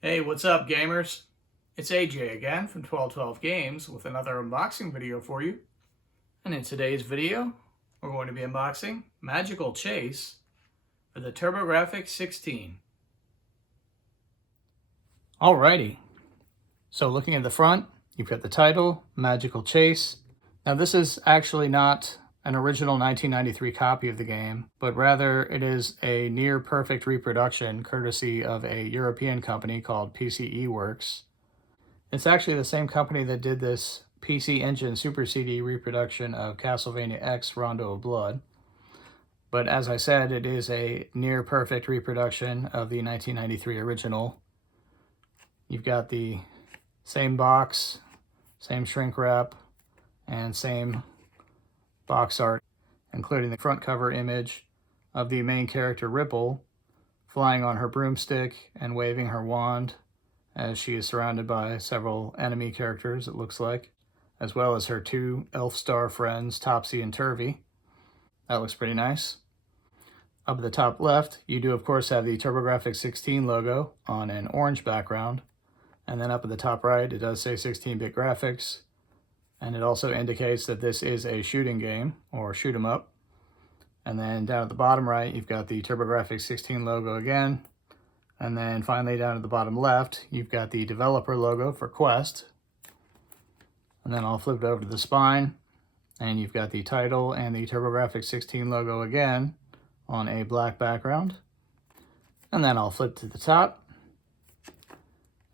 Hey, what's up, gamers? It's AJ again from 1212 Games with another unboxing video for you. And in today's video, we're going to be unboxing Magical Chase for the TurboGrafx 16. Alrighty, so looking at the front, you've got the title, Magical Chase. Now this is actually not an original 1993 copy of the game, but rather it is a near-perfect reproduction courtesy of a European company called PCE Works. It's actually the same company that did this PC Engine Super CD reproduction of Castlevania X Rondo of Blood. But as I said, it is a near-perfect reproduction of the 1993 original. You've got the same box, same shrink wrap, and same box art, including the front cover image of the main character Ripple flying on her broomstick and waving her wand as she is surrounded by several enemy characters, it looks like, as well as her two elf star friends, Topsy and Turvy. That looks pretty nice. Up at the top left, you do of course have the TurboGrafx 16 logo on an orange background. And then up at the top right, it does say 16-bit graphics. And it also indicates that this is a shooting game, or shoot 'em up. And then down at the bottom right, you've got the TurboGrafx 16 logo again. And then finally down at the bottom left, you've got the developer logo for Quest. And then I'll flip it over to the spine, and you've got the title and the TurboGrafx 16 logo again on a black background. And then I'll flip to the top,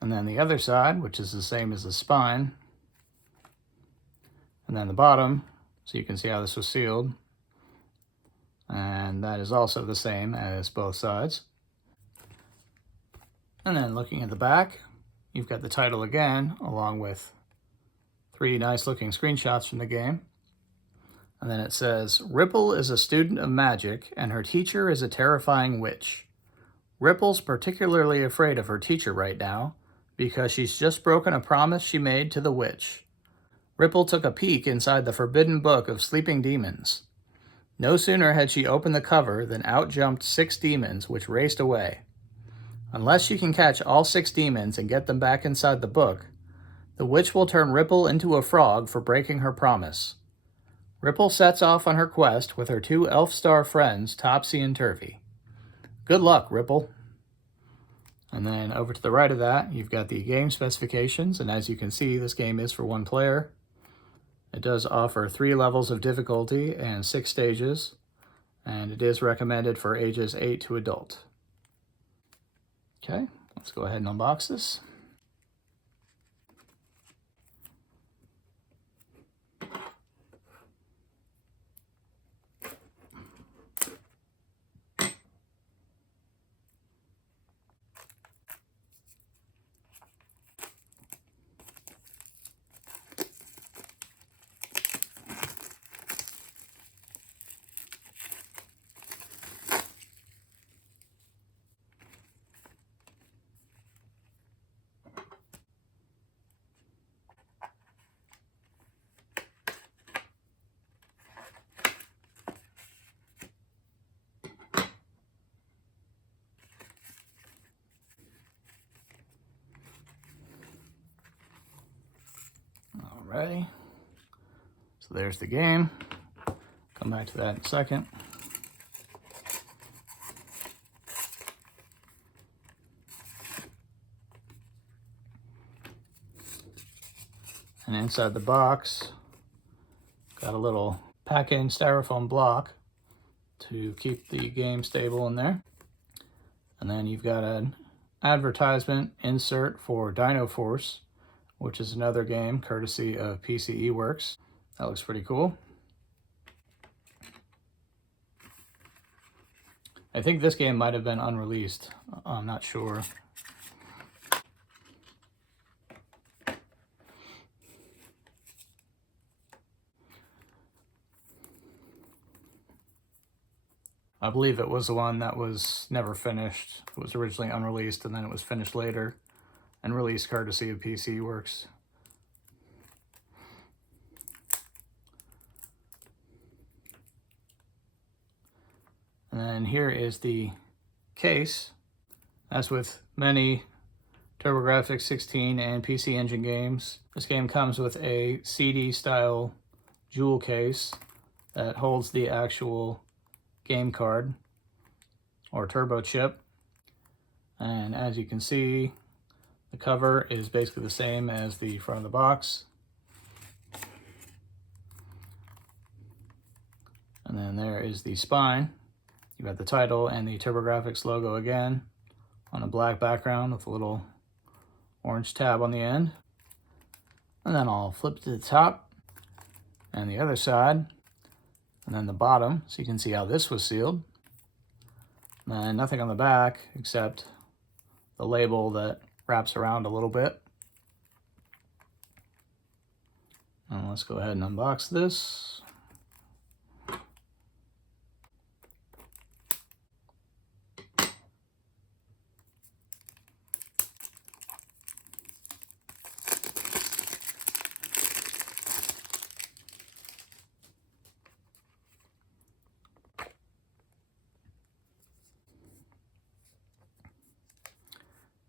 and then the other side, which is the same as the spine, and then the bottom, so you can see how this was sealed. And that is also the same as both sides. And then looking at the back, you've got the title again, along with three nice looking screenshots from the game. And then it says, Ripple is a student of magic and her teacher is a terrifying witch. Ripple's particularly afraid of her teacher right now because she's just broken a promise she made to the witch. Ripple took a peek inside the forbidden book of sleeping demons. No sooner had she opened the cover than out jumped 6 demons, which raced away. Unless she can catch all 6 demons and get them back inside the book, the witch will turn Ripple into a frog for breaking her promise. Ripple sets off on her quest with her 2 elf star friends, Topsy and Turvy. Good luck, Ripple. And then over to the right of that, you've got the game specifications, and as you can see, this game is for 1 player. It does offer 3 levels of difficulty and 6 stages, and it is recommended for ages 8 to adult. Okay, let's go ahead and unbox this. Alrighty, so there's the game. Come back to that in a second. And inside the box, got a little pack-in styrofoam block to keep the game stable in there. And then you've got an advertisement insert for Dino Force, which is another game courtesy of PCE Works. That looks pretty cool. I think this game might have been unreleased. I'm not sure. I believe it was the one that was never finished. It was originally unreleased and then it was finished later and released courtesy of PC Works. And then here is the case. As with many TurboGrafx 16 and PC Engine games. This game comes with a CD style jewel case that holds the actual game card or turbo chip. And as you can see, the cover is basically the same as the front of the box. And then there is the spine. You've got the title and the TurboGrafx logo again on a black background with a little orange tab on the end. And then I'll flip to the top and the other side, and then the bottom, so you can see how this was sealed. And nothing on the back except the label that wraps around a little bit. And let's go ahead and unbox this.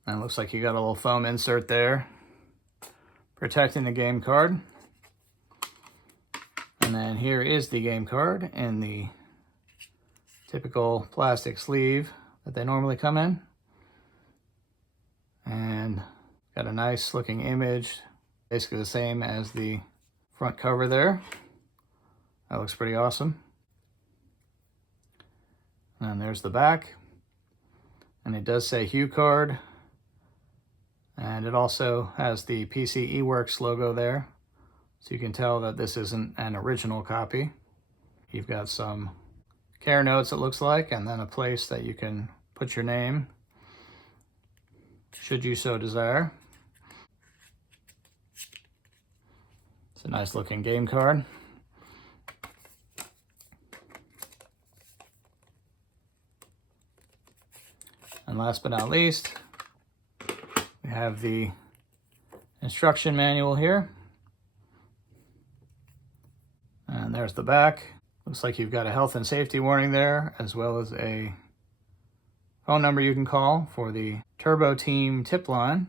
And it looks like you got a little foam insert there protecting the game card. And then here is the game card in the typical plastic sleeve that they normally come in. And got a nice looking image, basically the same as the front cover there. That looks pretty awesome. And there's the back. And it does say HuCard. And it also has the PC eWorks logo there, so you can tell that this isn't an original copy. You've got some care notes, it looks like, and then a place that you can put your name, should you so desire. It's a nice looking game card. And last but not least, we have the instruction manual here. And there's the back. Looks like you've got a health and safety warning there, as well as a phone number you can call for the Turbo Team tip line.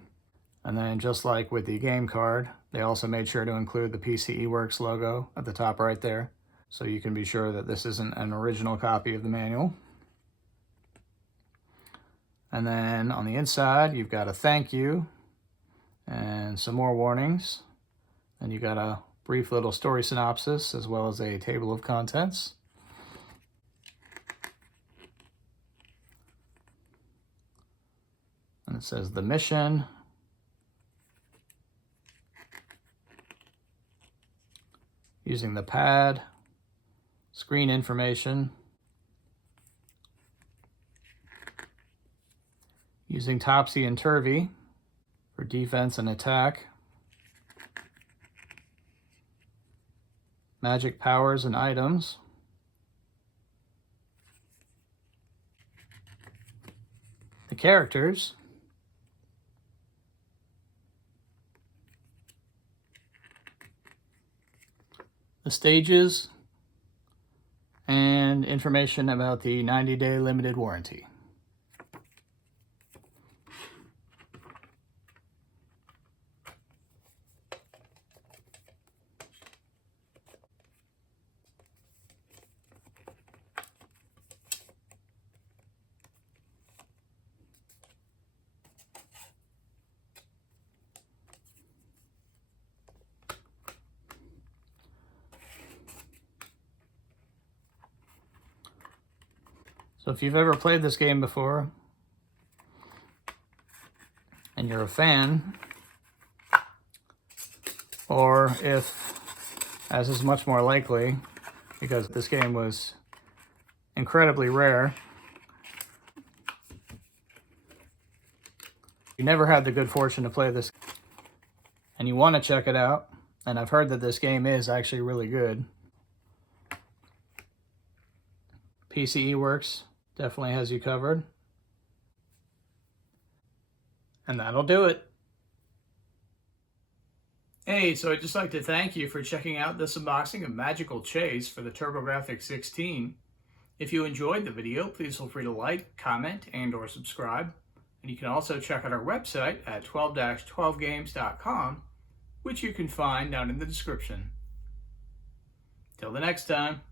And then just like with the game card, they also made sure to include the PC eWorks logo at the top right there, so you can be sure that this isn't an original copy of the manual. And then on the inside, you've got a thank you and some more warnings. And you've got a brief little story synopsis as well as a table of contents. And it says the mission. Using the pad, screen information. Using Topsy and Turvy for defense and attack. Magic powers and items. The characters. The stages. And information about the 90-day limited warranty. So if you've ever played this game before, and you're a fan, or if, as is much more likely, because this game was incredibly rare, you never had the good fortune to play this, and you want to check it out, and I've heard that this game is actually really good. PC eWorks definitely has you covered. And that'll do it. Hey, so I'd just like to thank you for checking out this unboxing of Magical Chase for the TurboGrafx 16. If you enjoyed the video, please feel free to like, comment, and/or subscribe. And you can also check out our website at 12-12games.com, which you can find down in the description. Till the next time.